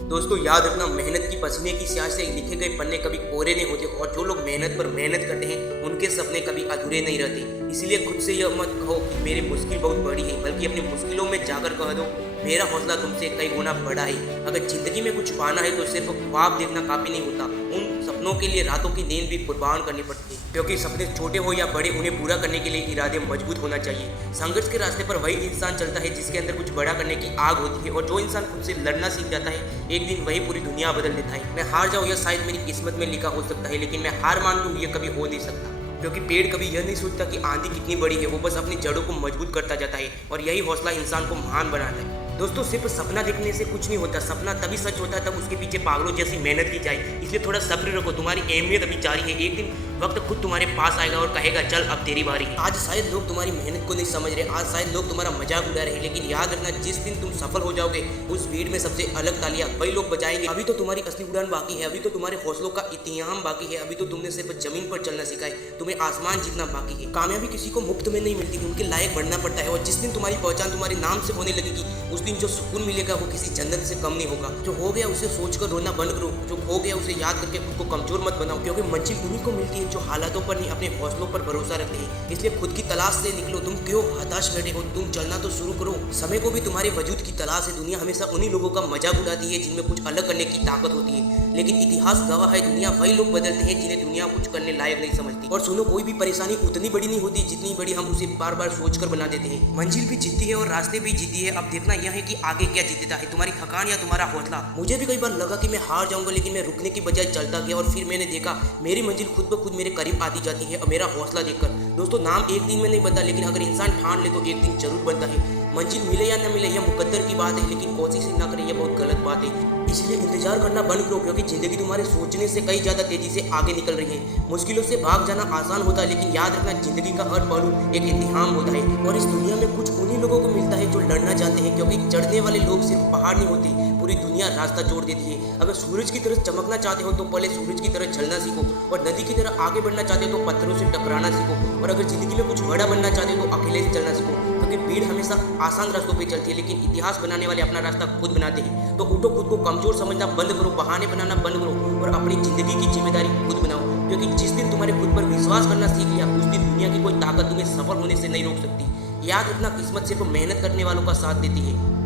दोस्तों याद रखना, मेहनत की पसीने की स्याह से लिखे गए पन्ने कभी कोरे नहीं होते और जो लोग मेहनत पर मेहनत करते हैं उनके सपने कभी अधूरे नहीं रहते। इसीलिए खुद से यह मत कहो कि मेरी मुश्किल बहुत बड़ी है, बल्कि अपनी मुश्किलों में जाकर कह दो मेरा हौसला तुमसे कई गुना बड़ा है। अगर जिंदगी में कुछ पाना है तो सिर्फ ख्वाब देखना काफी नहीं होता, उन सपनों के लिए रातों की नींद भी कुर्बान करनी पड़ती है। क्योंकि सपने छोटे हो या बड़े, उन्हें पूरा करने के लिए इरादे मजबूत होना चाहिए। संघर्ष के रास्ते पर वही इंसान चलता है जिसके अंदर कुछ बड़ा करने की आग होती है, और जो इंसान खुद से लड़ना सीख जाता है एक दिन वही पूरी दुनिया बदल देता है। मैं हार जाऊँ यह शायद मेरी किस्मत में लिखा हो सकता है, लेकिन मैं हार मान लूँ यह कभी हो नहीं सकता। क्योंकि पेड़ कभी यह नहीं सोचता कि आंधी कितनी बड़ी है, वो बस अपनी जड़ों को मजबूत करता जाता है, और यही हौसला इंसान को महान बनाता है। दोस्तों सिर्फ सपना देखने से कुछ नहीं होता, सपना तभी सच होता है तब उसके पीछे पागलों जैसी मेहनत की जाए। इसलिए थोड़ा सब्र रखो, तुम्हारी अहमियत अभी जारी है। एक दिन वक्त खुद तुम्हारे पास आएगा और कहेगा चल अब तेरी बारी। आज शायद लोग तुम्हारी मेहनत को नहीं समझ रहे, आज शायद लोग तुम्हारा मजाक उड़ा रहे हैं, लेकिन याद रखना जिस दिन तुम सफल हो जाओगे उस भीड़ में सबसे अलग तालियां वही लोग बजाएंगे। अभी तो तुम्हारी असली उड़ान बाकी है, अभी तो तुम्हारे हौसलों का इत्मीनान बाकी है, अभी तो तुमने सिर्फ जमीन पर चलना सीखा है, तुम्हें आसमान जीतना बाकी है। कामयाबी किसी को मुफ्त में नहीं मिलती, उनके लायक बढ़ना पड़ता है, और जिस दिन तुम्हारी पहचान तुम्हारे नाम से होने लगेगी उस दिन जो सुकून मिलेगा वो किसी जन्नत से कम नहीं होगा। जो हो गया उसे सोचकर रोना बंद करो, जो खो गया उसे याद करके खुद को कमजोर मत बनाओ, क्योंकि मंजिल उन्हीं को मिलती है जो हालातों पर नहीं अपने हौसलों पर भरोसा रखते हैं। इसलिए खुद की तलाश से निकलो, तुम क्यों हताश बैठे हो, तुम चलना तो शुरू करो। समय को भी तुम्हारे वजूद की तलाश है, दुनिया हमेशा उन्हीं लोगों का मजाक उड़ाती है जिनमें कुछ अलग करने की ताकत होती है, लेकिन इतिहास गवाह है दुनिया वही लोग बदलते हैं जिन्हें दुनिया कुछ करने लायक नहीं समझती। और सुनो, कोई भी परेशानी उतनी बड़ी नहीं होती जितनी बड़ी हम उसे बार बार सोचकर बना देते हैं। मंजिल भी जीतती है और रास्ते भी जीती है, अब देखना यह है कि आगे क्या जीतता है, तुम्हारी थकान या तुम्हारा हौसला। मुझे भी कई बार लगा कि मैं हार जाऊंगा, लेकिन मैं रुकने की बजाय चलता गया, और फिर मैंने देखा मेरी मंजिल खुद ब खुद मेरे करीब आती जाती है, और मेरा हौसला देखकर। दोस्तों नाम एक दिन में नहीं बनता, लेकिन अगर इंसान ठान ले तो एक दिन जरूर बनता है। मंजिल मिले या न मिले यह मुकद्दर की बात है, लेकिन कोशिश ना करें यह बहुत गलत बात है। इसलिए इंतजार करना बंद करो, क्योंकि जिंदगी तुम्हारे सोचने से कई ज्यादा तेजी से आगे निकल रही है। मुश्किलों से भाग जाना आसान होता है, लेकिन याद रखना जिंदगी का हर पहलू एक इम्तिहान होता है, और इस दुनिया में कुछ उन्हीं लोगों को मिलता है जो लड़ना चाहते हैं, क्योंकि चढ़ने वाले लोग सिर्फ पहाड़ नहीं होते, पूरी दुनिया रास्ता जोड़ देती है। अगर सूरज की तरह चमकना चाहते हो तो पहले सूरज की तरह चलना सीखो, और नदी की तरह आगे बढ़ना चाहते हो तो पत्थरों से टकराना सीखो, और अगर जिंदगी में कुछ बड़ा बनना चाहते हो तो अकेले से चलना सीखो, क्योंकि भीड़ हमेशा आसान रास्तों पर चलती है, लेकिन इतिहास बनाने वाले अपना रास्ता खुद बनाते हैं। तो उठो, खुद को कमजोर समझना बंद करो, बहाने बनाना बंद करो, और अपनी जिंदगी की जिम्मेदारी खुद बनाओ, क्योंकि जिस दिन तुम्हारे खुद पर विश्वास करना सीख लिया उस दिन दुनिया की कोई ताकत तुम्हें सफल होने से नहीं रोक सकती। याद रखना, किस्मत सिर्फ मेहनत करने वालों का साथ देती है।